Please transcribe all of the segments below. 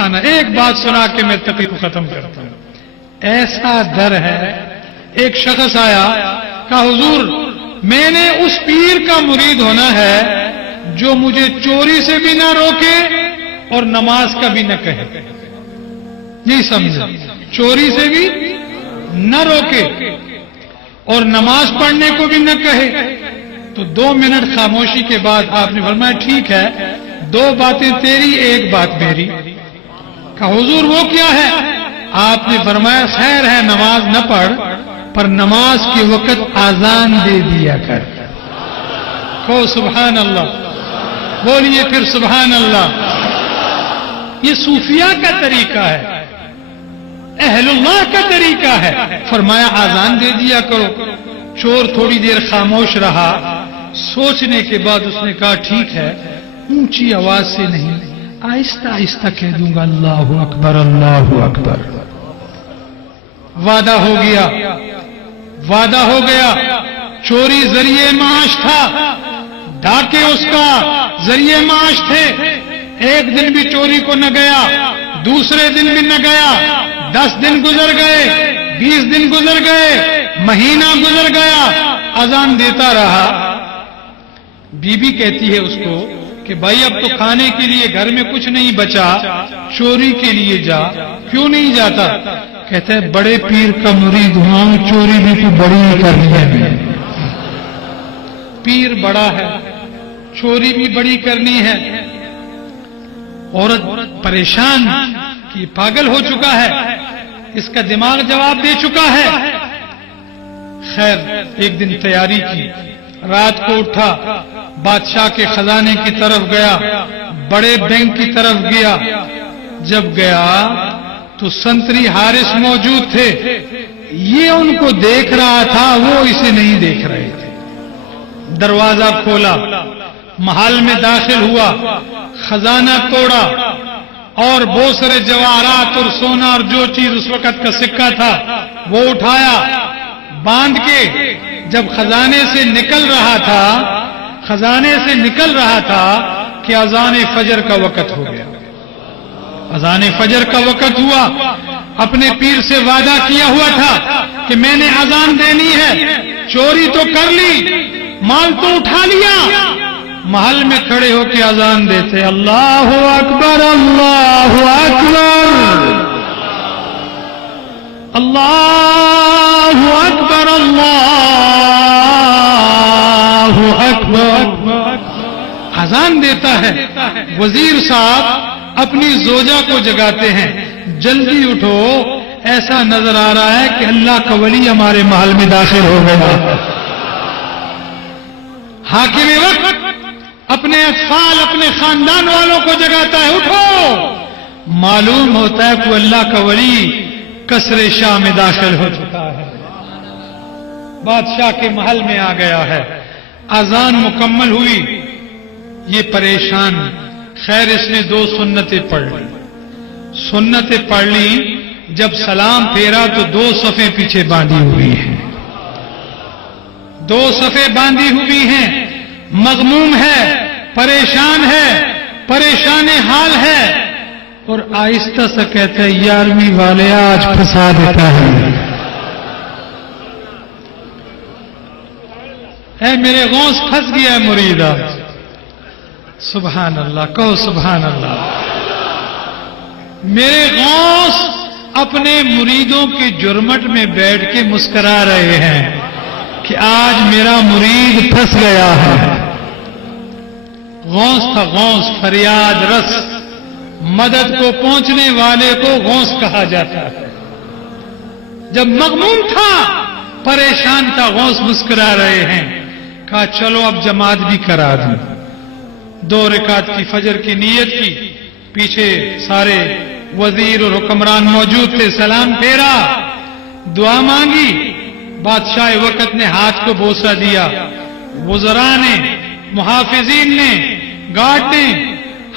آنا، ایک بات سنا کے میں تقریر ختم کرتا ہوں۔ ایسا ڈر ہے، ایک شخص آیا، کہا حضور میں نے اس پیر کا مرید ہونا ہے جو مجھے چوری سے بھی نہ روکے اور نماز کا بھی نہ کہے۔ نہیں سمجھا؟ چوری سے بھی نہ روکے اور نماز پڑھنے کو بھی نہ کہے۔ تو 2 منٹ خاموشی کے بعد آپ نے فرمایا ٹھیک ہے، 2 باتیں تیری 1 بات میری۔ کہا حضور وہ کیا ہے؟ آپ نے فرمایا خیر ہے نماز نہ پڑھ، پر نماز کے وقت آذان دے دیا کر۔ کہو سبحان اللہ، بولیے پھر سبحان اللہ۔ یہ صوفیاء کا طریقہ ہے، اہل اللہ کا طریقہ ہے۔ فرمایا آذان دے دیا کرو۔ چور تھوڑی دیر خاموش رہا، سوچنے کے بعد اس نے کہا ٹھیک ہے، اونچی آواز سے نہیں، آہستہ آہستہ کہہ دوں گا اللہ اکبر اللہ اکبر۔ وعدہ ہو گیا، وعدہ ہو گیا۔ چوری ذریعہ معاش تھا، ڈاکے اس کا ذریعہ معاش تھے۔ ایک دن بھی چوری کو نہ گیا، دوسرے دن بھی نہ گیا، 10 دن گزر گئے، 20 دن گزر گئے، مہینہ گزر گیا، اذان دیتا رہا۔ بی بی کہتی ہے اس کو کہ بھائی اب تو کھانے کے لیے گھر میں کچھ نہیں بچا، چوری کے لیے جا۔ کیوں نہیں جاتا؟ کہتا ہے بڑے پیر کا مرید ہوا، چوری بھی تو بڑی کرنی ہے۔ پیر بڑا ہے، چوری بھی بڑی کرنی ہے۔ عورت پریشان کہ پاگل ہو چکا ہے، اس کا دماغ جواب دے چکا ہے۔ خیر ایک دن تیاری کی، رات کو اٹھا، بادشاہ کے خزانے کی طرف گیا، بڑے بینک کی طرف گیا۔ جب گیا تو سنتری حارث موجود تھے، یہ ان کو دیکھ رہا تھا، وہ اسے نہیں دیکھ رہے تھے۔ دروازہ کھولا، محل میں داخل ہوا، خزانہ توڑا اور بہت سارے جواہرات اور سونا اور جو چیز اس وقت کا سکہ تھا وہ اٹھایا، باندھ کے جب خزانے سے نکل رہا تھا کہ اذان فجر کا وقت ہو گیا۔ اذان فجر کا وقت ہوا، اپنے پیر سے وعدہ کیا ہوا تھا کہ میں نے اذان دینی ہے، چوری تو کر لی، مال تو اٹھا لیا، محل میں کھڑے ہو کے اذان دیتے اللہ اکبر اللہ اکبر اللہ اکبر اللہ اکبر۔ اذان دیتا ہے، وزیر صاحب اپنی زوجہ کو جگاتے ہیں، جلدی اٹھو، ایسا نظر آ رہا ہے کہ اللہ کا ولی ہمارے محل میں داخل ہو گیا۔ حاکم وقت اپنے اطفال اپنے خاندان والوں کو جگاتا ہے، اٹھو۔ معلوم ہوتا ہے کہ اللہ کا ولی قصر شاہ میں داخل ہو چکا ہے، بادشاہ کے محل میں آ گیا ہے۔ اذان مکمل ہوئی، یہ پریشان، خیر اس نے 2 سنتیں پڑھ لی۔ سنتیں پڑھ لی، جب سلام پھیرا تو 2 صفیں پیچھے باندھی ہوئی ہیں، 2 صفیں باندھی ہوئی ہیں، مغموم ہے، پریشان ہے، پریشان حال ہے، اور آہستہ سے کہتے ہیں 11ویں والے آج پھنسا دیتا ہے۔ اے میرے غوث پھنس گیا ہے مرید آج۔ سبحان اللہ، کہو سبحان اللہ۔ میرے غوث اپنے مریدوں کے جرمٹ میں بیٹھ کے مسکرا رہے ہیں کہ آج میرا مرید پھنس گیا ہے۔ غوث تھا، غوث فریاد رس، مدد کو پہنچنے والے کو غوث کہا جاتا ہے۔ جب مغموم تھا، پریشان تھا، غوث مسکرا رہے ہیں، کہا چلو اب جماعت بھی کرا دوں۔ 2 رکعت کی فجر کی نیت کی، پیچھے سارے وزیر اور حکمران موجود تھے، سلام پھیرا، دعا مانگی، بادشاہ وقت نے ہاتھ کو بوسہ دیا، وزراء نے، محافظین نے، گارڈ نے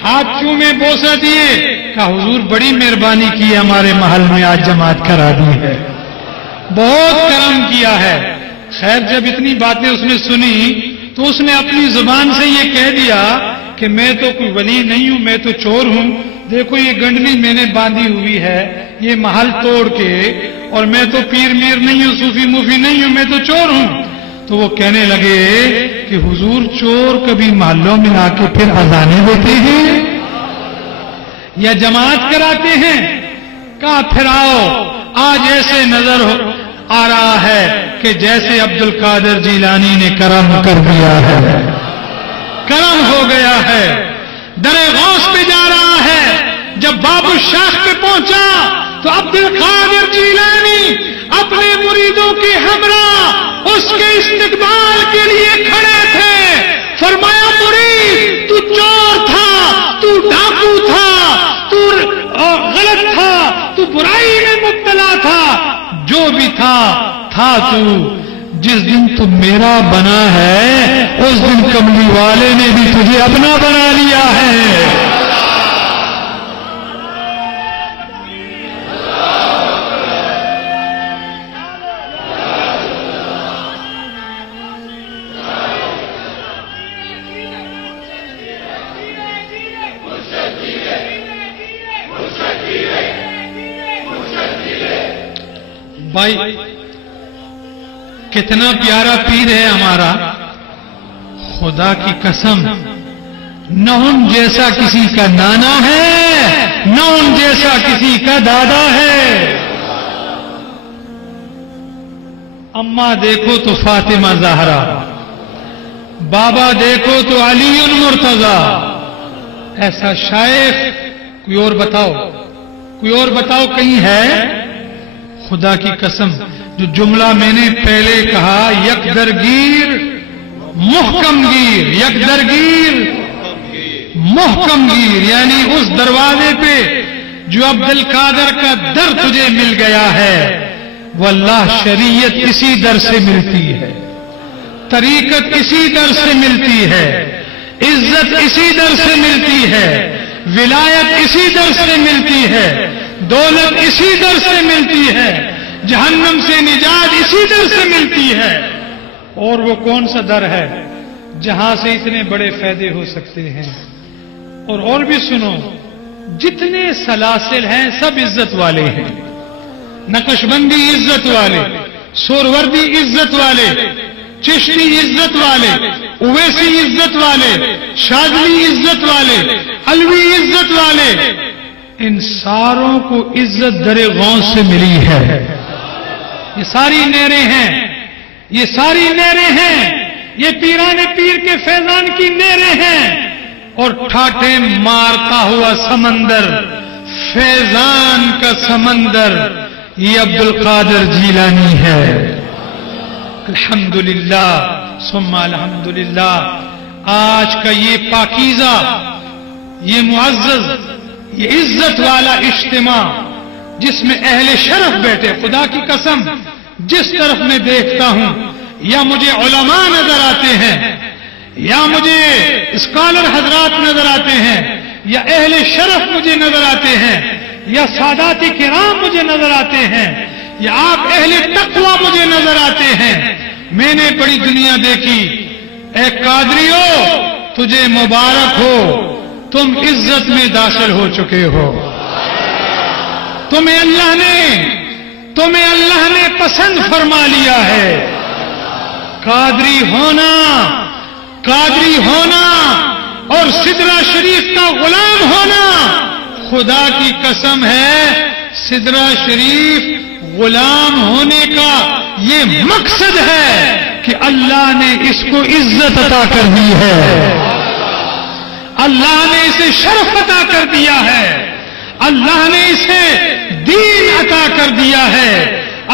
ہاتھ چومے بوسہ دیے، کہا حضور بڑی مہربانی کی ہے، ہمارے محل میں آج جماعت کرا دی ہے، بہت کرم کیا ہے۔ خیر جب اتنی باتیں اس نے سنی تو اس نے اپنی زبان سے یہ کہہ دیا کہ میں تو کوئی ولی نہیں ہوں، میں تو چور ہوں، دیکھو یہ گنڈلی میں نے باندھی ہوئی ہے یہ محل توڑ کے، اور میں تو پیر میر نہیں ہوں، صوفی موفی نہیں ہوں، میں تو چور ہوں۔ تو وہ کہنے لگے کہ حضور چور کبھی محلوں میں آ کے پھر اذانیں دیتے ہیں یا جماعت کراتے ہیں؟ کہا پھر آؤ، آج ایسے نظر آ رہا ہے کہ جیسے عبد القادر جیلانی نے کرم کر دیا ہے، کرم ہو گیا ہے، در غوث پہ جا رہا ہے۔ جب باب الشاخ پہ پہنچا تو عبد القادر جیلانی اپنے مریدوں کے ہمراہ اس کے استقبال کے لیے کھڑے تھے۔ فرمایا مرید تو چور تھا، تو ڈاکو تھا، تو غلط تھا، تو برائی میں مبتلا تھا، جو بھی تھا تو جس دن تو میرا بنا ہے اس دن کملی والے نے بھی تجھے اپنا بنا لیا ہے۔ بھائی کتنا پیارا پیر ہے ہمارا، خدا کی قسم نہ ان جیسا کسی کا نانا ہے نہ ان جیسا کسی کا دادا ہے۔ اماں دیکھو تو فاطمہ زہرا، بابا دیکھو تو علی المرتضی، ایسا شائخ کوئی اور بتاؤ، کوئی اور بتاؤ کہیں ہے؟ خدا کی قسم جو جملہ میں نے پہلے کہا، یک درگیر محکم گیر، یک درگیر محکم گیر، یعنی اس دروازے پہ جو عبد القادر کا در تجھے مل گیا ہے، واللہ شریعت اسی در سے ملتی ہے، طریقت اسی در سے ملتی ہے، عزت اسی در سے ملتی ہے، ولایت اسی در سے ملتی ہے، دولت اسی در سے ملتی ہے، جہنم سے نجات اسی در سے ملتی ہے۔ اور وہ کون سا در ہے جہاں سے اتنے بڑے فائدے ہو سکتے ہیں؟ اور بھی سنو، جتنے سلاسل ہیں سب عزت والے ہیں، نقش بندی عزت والے، سوروردی عزت والے، چشتی عزت والے، اویسی عزت والے، شاذلی عزت والے، علوی عزت والے، ان ساروں کو عزت در غوث سے ملی ہے۔ یہ ساری نہریں ہیں، یہ ساری نہریں ہیں، یہ پیران پیر کے فیضان کی نہریں ہیں، اور ٹھاٹھے مارتا ہوا سمندر، فیضان کا سمندر، یہ عبد القادر جیلانی ہے۔ الحمدللہ ثم الحمدللہ، آج کا یہ پاکیزہ، یہ معزز، یہ عزت والا اجتماع جس میں اہل شرف بیٹھے، خدا کی قسم جس طرف میں دیکھتا ہوں یا مجھے علماء نظر آتے ہیں یا مجھے اسکالر حضرات نظر آتے ہیں یا اہل شرف مجھے نظر آتے ہیں یا سادات کرام مجھے نظر آتے ہیں یا آپ اہل تقوی مجھے نظر آتے ہیں، میں نے بڑی دنیا دیکھی۔ اے قادریو تجھے مبارک ہو، تم عزت میں داخل ہو چکے ہو، تمہیں اللہ نے پسند فرما لیا ہے۔ قادری ہونا اور سدرہ شریف کا غلام ہونا، خدا کی قسم ہے سدرہ شریف غلام ہونے کا یہ مقصد ہے کہ اللہ نے اس کو عزت عطا کر دی ہے، اللہ نے اسے شرف عطا کر دیا ہے، اللہ نے اسے دین عطا کر دیا ہے،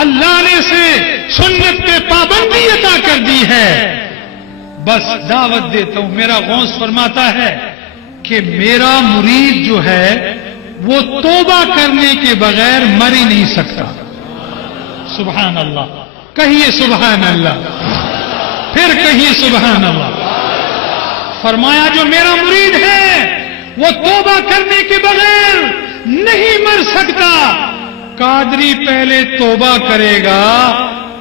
اللہ نے اسے سنت پہ پابندی عطا کر دی ہے۔ بس دعوت دیتا ہوں، میرا غوث فرماتا ہے کہ میرا مرید جو ہے وہ توبہ کرنے کے بغیر مر ہی نہیں سکتا۔ سبحان اللہ، کہیے سبحان اللہ، پھر کہیے سبحان اللہ۔ فرمایا جو میرا مرید ہے وہ توبہ کرنے کے بغیر نہیں مر سکتا۔ قادری پہلے توبہ کرے گا،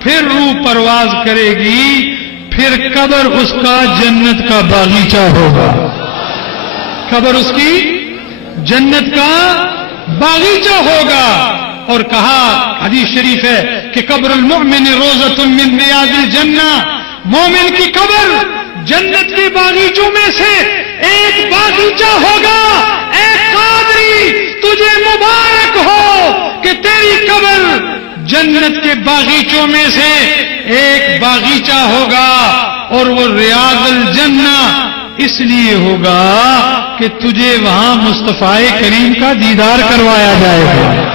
پھر روح پرواز کرے گی، پھر قبر اس کا جنت کا باغیچہ ہوگا، قبر اس کی جنت کا باغیچہ ہوگا. اور کہا حدیث شریف ہے کہ قبر المؤمن روضۃ من ریاض الجنہ، مومن کی قبر جنت کے باغیچوں میں سے ایک باغیچہ ہوگا. اے قادری تجھے مبارک ہو کہ تیری قبر جنت کے باغیچوں میں سے ایک باغیچہ ہوگا، اور وہ ریاض الجنہ اس لیے ہوگا کہ تجھے وہاں مصطفیٰ کریم کا دیدار کروایا جائے گا.